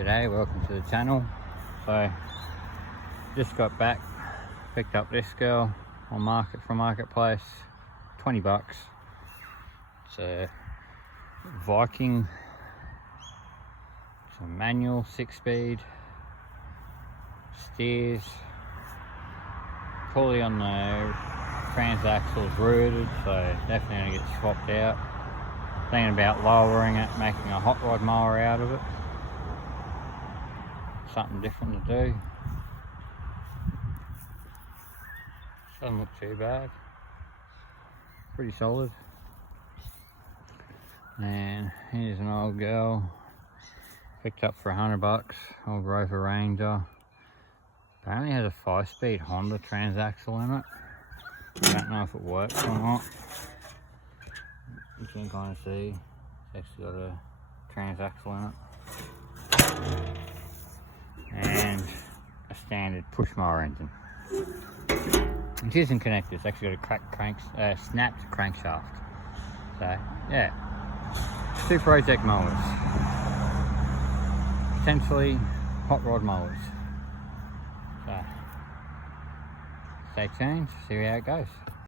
G'day, welcome to the channel. So just got back, picked up this girl on marketplace, 20 bucks. It's a Viking, it's a manual 6-speed, steers, pulley on the transaxle is rooted, so definitely gonna get swapped out. Thinking about lowering it, making a hot rod mower out of it. Something different to do. Doesn't look too bad. Pretty solid. And here's an old girl. Picked up for 100 bucks. Old Rover Ranger. Apparently has a 5-speed Honda transaxle in it. I don't know if it works or not. You can kind of see it's actually got a transaxle in it. And a standard push mower engine. It isn't connected, it's actually got a snapped crankshaft. So, yeah. 2 project mowers. Potentially hot rod mowers. So, stay tuned, see how it goes.